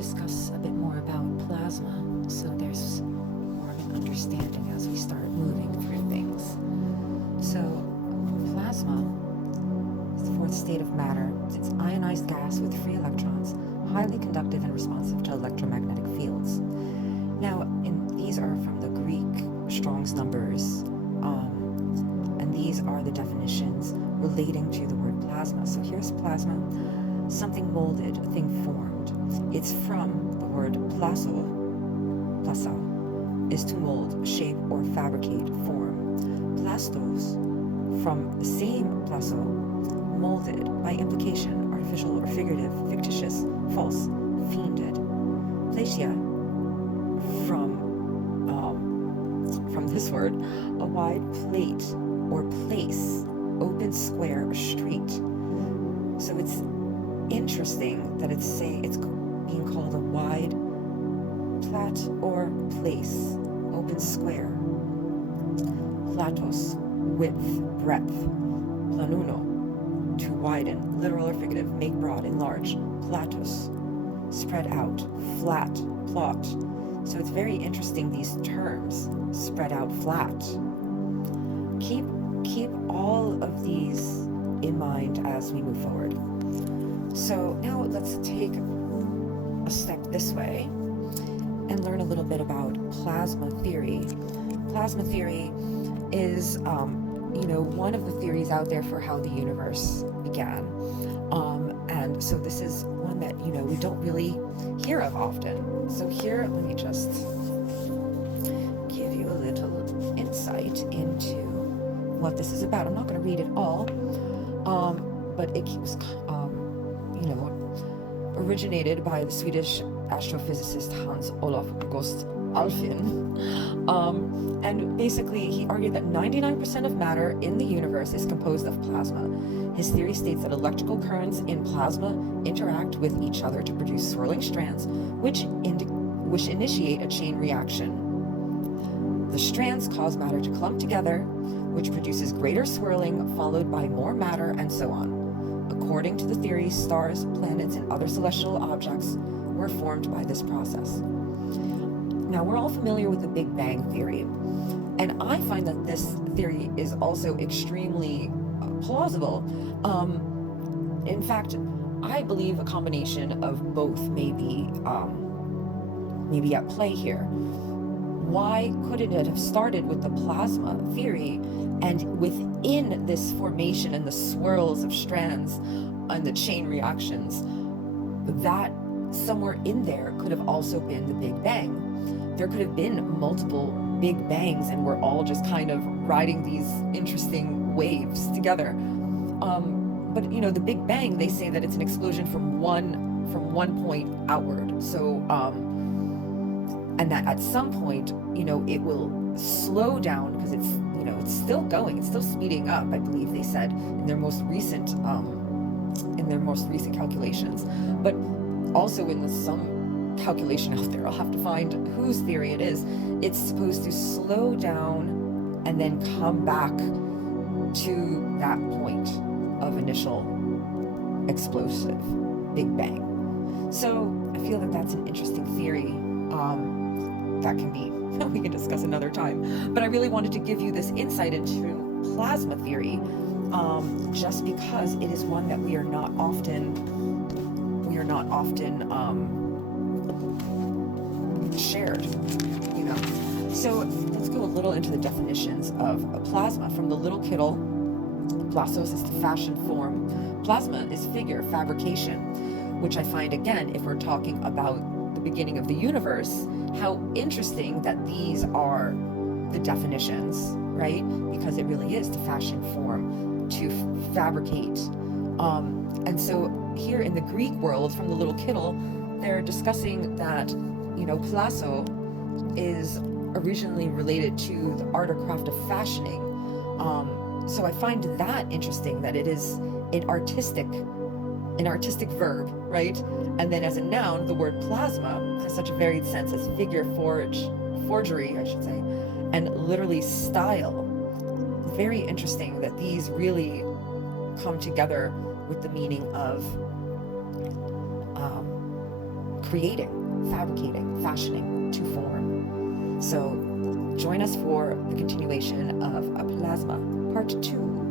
discuss a bit more about plasma so there's more of an understanding as we start moving through things. So, plasma is the fourth state of matter. It's ionized gas with free electrons, highly conductive and responsive to electromagnetic fields. Now, these are from the Greek Strong's numbers, and these are the definitions relating to the word plasma. So here's plasma, something molded, a thing formed. It's from the word plaso, plasa, is to mold, shape, or fabricate, form. Plastos, from the same plaso, molded, by implication, artificial or figurative, fictitious, false, fiended. Platia, from this word, a wide plate or place, open square or street. So it's interesting that it's being called a wide plat or place, open square. Platos, width, breadth. Planuno, to widen, literal or figurative, make broad, enlarge. Platos, spread out, flat, plot. So it's very interesting, these terms, spread out, flat. Keep all of these in mind as we move forward. So now let's take a step this way and learn a little bit about plasma theory. Plasma theory is, one of the theories out there for how the universe began. And so this is one that, we don't really hear of often. So here, let me just give you a little insight into what this is about. I'm not going to read it all, but it was, originated by the Swedish astrophysicist Hans Olof Gust Alfvén. And basically, he argued that 99% of matter in the universe is composed of plasma. His theory states that electrical currents in plasma interact with each other to produce swirling strands, which initiate a chain reaction. The strands cause matter to clump together, which produces greater swirling, followed by more matter, and so on. According to the theory, stars, planets, and other celestial objects were formed by this process. Now, we're all familiar with the Big Bang theory, and I find that this theory is also extremely plausible. In fact, I believe a combination of both may be at play here. Why couldn't it have started with the plasma theory, and within this formation and the swirls of strands and the chain reactions, that somewhere in there could have also been the Big Bang? There could have been multiple Big Bangs, and we're all just kind of riding these interesting waves together. But the Big Bang, they say that it's an explosion from one point outward. So, and that at some point, it will slow down because it's still going, it's still speeding up. I believe they said in their most recent calculations. But also in some calculation out there, I'll have to find whose theory it is. It's supposed to slow down and then come back to that point of initial explosive Big Bang. So I feel that that's an interesting theory that can be, we can discuss another time. But I really wanted to give you this insight into plasma theory, just because it is one that we are not often shared, So let's go a little into the definitions of a plasma. From the little kittle, plasos is to fashion, form. Plasma is figure, fabrication, which I find, again, if we're talking about the beginning of the universe, how interesting that these are the definitions, right? Because it really is to fashion, form, to fabricate. And so here in the Greek world, from the little kittle, they're discussing that, plaso is originally related to the art or craft of fashioning. So I find that interesting, that it is an artistic verb, right? And then as a noun, the word plasma has such a varied sense as figure, forgery, I should say, and literally style. Very interesting that these really come together with the meaning of creating, fabricating, fashioning to form. So join us for the continuation of a plasma part 2.